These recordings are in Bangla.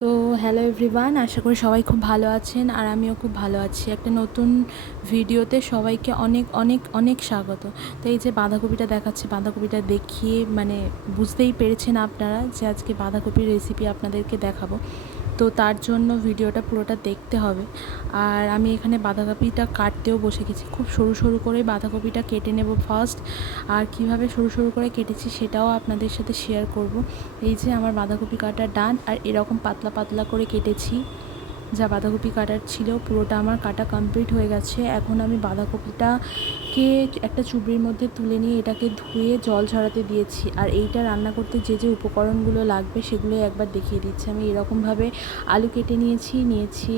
তো হ্যালো এভরিওয়ান আশা করি সবাই খুব ভালো আছেন আর আমিও খুব ভালো আছি। একটা নতুন ভিডিওতে সবাইকে অনেক অনেক অনেক স্বাগত। তো এই যে বাঁধাকপিটা দেখাচ্ছে, বাঁধাকপিটা দেখিয়ে মানে বুঝতেই পেরেছেন আপনারা যে আজকে বাঁধাকপির রেসিপি আপনাদেরকে দেখাবো। তো তার জন্য ভিডিওটা পুরোটা দেখতে হবে। আর আমি এখানে বাঁধাকপিটা কাটতেও বসে গেছি। খুব সরু সরু করে বাঁধাকপিটা কেটে নেব ফার্স্ট আর কীভাবে সরু সরু করে কেটেছি সেটাও আপনাদের সাথে শেয়ার করব। এই যে আমার বাঁধাকপি কাটা ডান আর এরকম পাতলা পাতলা করে কেটেছি। যা বাঁধাকপি কাটার ছিল, পুরোটা আমার কাটা কমপ্লিট হয়ে গেছে। এখন আমি বাঁধাকপিটাকে একটা চুবড়ির মধ্যে তুলে নিয়ে এটাকে ধুয়ে জল ঝরাতে দিয়েছি। আর এইটা রান্না করতে যে যে উপকরণগুলো লাগবে সেগুলো একবার দেখিয়ে দিচ্ছি। আমি এরকমভাবে আলু কেটে নিয়েছি নিয়েছি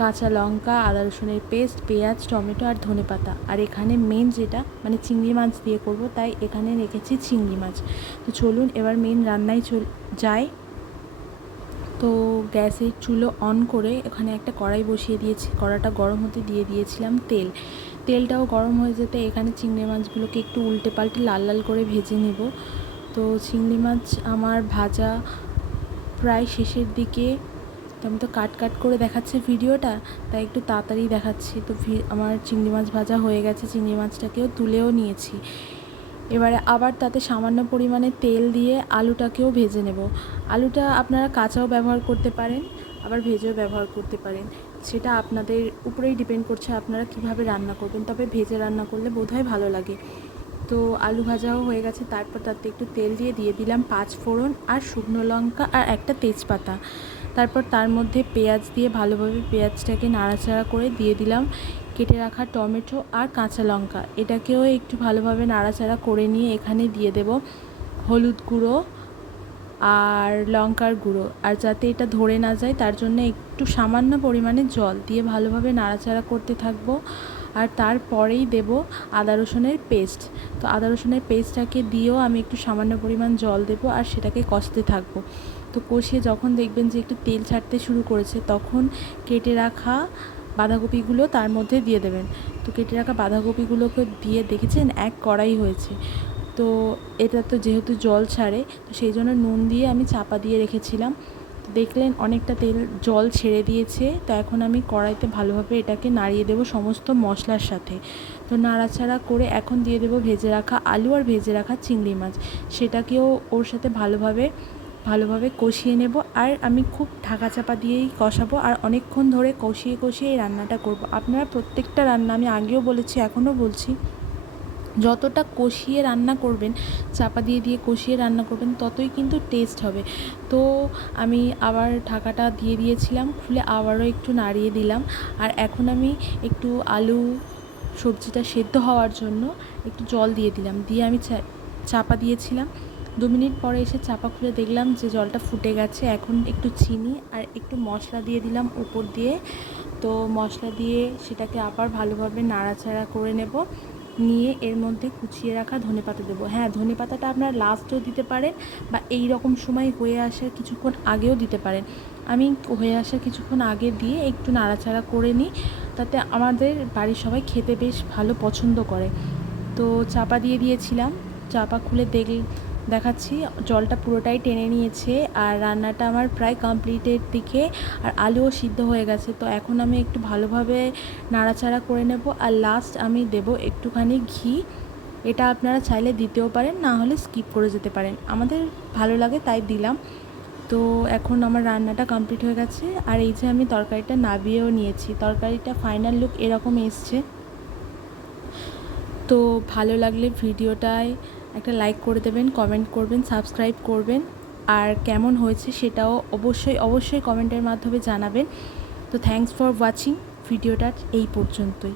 কাঁচা লঙ্কা, আদা রসুনের পেস্ট, পেঁয়াজ, টমেটো আর ধনে পাতা। আর এখানে মেন যেটা মানে চিংড়ি মাছ দিয়ে করব, তাই এখানে রেখেছি চিংড়ি মাছ। তো চলুন এবার মেন রান্নায় চল যায় তো গ্যাসের চুলো অন করে এখানে একটা কড়াই বসিয়ে দিয়েছি, কড়াটা গরম হতে দিয়ে দিয়েছিলাম তেল। তেলটাও গরম হয়ে যেতে এখানে চিংড়ি মাছগুলোকে একটু উল্টে পাল্টে লাল লাল করে ভেজে নেব। তো চিংড়ি মাছ আমার ভাজা প্রায় শেষের দিকে আমি তো কাট কাট করে দেখাচ্ছে ভিডিওটা, তাই একটু তাড়াতাড়ি দেখাচ্ছি। তো আমার চিংড়ি মাছ ভাজা হয়ে গেছে, চিংড়ি মাছটাকেও তুলেও নিয়েছি। এবারে আবার তাতে সামান্য পরিমাণে তেল দিয়ে আলুটাকেও ভেজে নেব। আলুটা আপনারা কাঁচাও ব্যবহার করতে পারেন, আবার ভেজেও ব্যবহার করতে পারেন। সেটা আপনাদের উপরেই ডিপেন্ড করছে আপনারা কীভাবে রান্না করবেন, তবে ভেজে রান্না করলে বোধহয় ভালো লাগে। তো আলু ভাজাও হয়ে গেছে, তারপর তাতে একটু তেল দিয়ে দিয়ে দিলাম পাঁচ ফোড়ন আর শুকনো লঙ্কা আর একটা তেজপাতা। তারপর তার মধ্যে পেঁয়াজ দিয়ে ভালোভাবে পেঁয়াজটাকে নাড়াচাড়া করে দিয়ে দিলাম। কেটে রাখা টমেটো আর কাঁচা লঙ্কা। এটাকেও একটু ভালোভাবে নাড়াচাড়া করে নিয়ে এখানে দিয়ে দেব হলুদ গুঁড়ো আর লঙ্কার গুঁড়ো। আর যাতে এটা ধরে না যায়, তার জন্য একটু সামান্য পরিমাণে জল দিয়ে ভালোভাবে নাড়াচাড়া করতে থাকব। আর তারপরেই দেব আদা রসুনের পেস্ট। তো আদা রসুনের পেস্টটাকে দিয়েও আমি একটু সামান্য পরিমাণ জল দেব আর সেটাকে কষতে থাকব। তো কষিয়ে যখন দেখবেন যে একটু তেল ছাড়তে শুরু করেছে, তখন কেটে রাখা বাঁধাকপিগুলো তার মধ্যে দিয়ে দেবেন। তো কেটে রাখা বাঁধাকপিগুলোকে দিয়ে দেখেছেন? এক কড়াই হয়েছে। তো এটা তো যেহেতু জল ছাড়ে, তো সেই জন্য নুন দিয়ে আমি চাপা দিয়ে রেখেছিলাম। দেখলেন অনেকটা তেল জল ছেড়ে দিয়েছে, তো এখন আমি কড়াইতে ভালোভাবে এটাকে নাড়িয়ে দেবো সমস্ত মশলার সাথে। তো নাড়াচাড়া করে এখন দিয়ে দেবো ভেজে রাখা আলু আর ভেজে রাখা চিংড়ি মাছ। সেটাকেও ওর সাথে ভালোভাবে ভালোভাবে কষিয়ে নেব আর আমি খুব ঢাকা চাপা দিয়েই কষাবো আর অনেকক্ষণ ধরে কষিয়ে কষিয়ে এই রান্নাটা করব। আপনারা প্রত্যেকটা রান্না আমি আগেও বলেছি, এখনও বলছি। যতটা কষিয়ে রান্না করবেন, চাপা দিয়ে দিয়ে কষিয়ে রান্না করবেন, ততই কিন্তু টেস্ট হবে। তো আমি আবার ঢাকাটা দিয়ে দিয়েছিলাম, খুলে আবারও একটু নাড়িয়ে দিলাম। আর এখন আমি একটু আলু সবজিটা সেদ্ধ হওয়ার জন্য একটু জল দিয়ে দিলাম। দিয়ে আমি চাপা দিয়েছিলাম। দু মিনিট পরে এসে চাপা খুলে দেখলাম যে জলটা ফুটে গেছে। এখন একটু চিনি আর একটু মশলা দিয়ে দিলাম উপর দিয়ে। তো মশলা দিয়ে সেটাকে আবার ভালোভাবে নাড়াচাড়া করে নেব। নিয়ে এর মধ্যে কুচিয়ে রাখা ধনে পাতা দেবো। হ্যাঁ ধনে পাতাটা আপনার লাস্টেও দিতে পারেন বা এই রকম সময় হয়ে আসার কিছুক্ষণ আগেও দিতে পারেন। আমি হয়ে আসার কিছুক্ষণ আগে দিয়ে একটু নাড়াচাড়া করে নিই। তাতে আমাদের বাড়ির সবাই খেতে বেশ ভালো পছন্দ করে। তো চাপা দিয়ে দিয়েছিলাম। চাপা খুলে দেখ দেখাচ্ছি। জলটা পুরোটাই টেনে নিয়েছে আর রান্নাটা আমার প্রায় কমপ্লিটের দিকে আর আলুও সিদ্ধ হয়ে গেছে। তো এখন আমি একটু ভালোভাবে নাড়াচাড়া করে নেব আর লাস্ট আমি দেব একটুখানি ঘি। এটা আপনারা চাইলে দিতেও পারেন, না হলে স্কিপ করে যেতে পারেন। আমাদের ভালো লাগে তাই দিলাম। তো এখন আমার রান্নাটা কমপ্লিট হয়ে গেছে আর এই যে আমি তরকারিটা নাবিয়েও নিয়েছি। তরকারিটা ফাইনাল লুক এরকম এসছে। তো ভালো লাগলে ভিডিওটায় একটা লাইক করে দেবেন কমেন্ট করবেন সাবস্ক্রাইব করবেন। আর কেমন হয়েছে সেটাও অবশ্যই অবশ্যই কমেন্টের মাধ্যমে জানাবেন। তো থ্যাংকস ফর ওয়াচিং ভিডিওটা এই পর্যন্তই।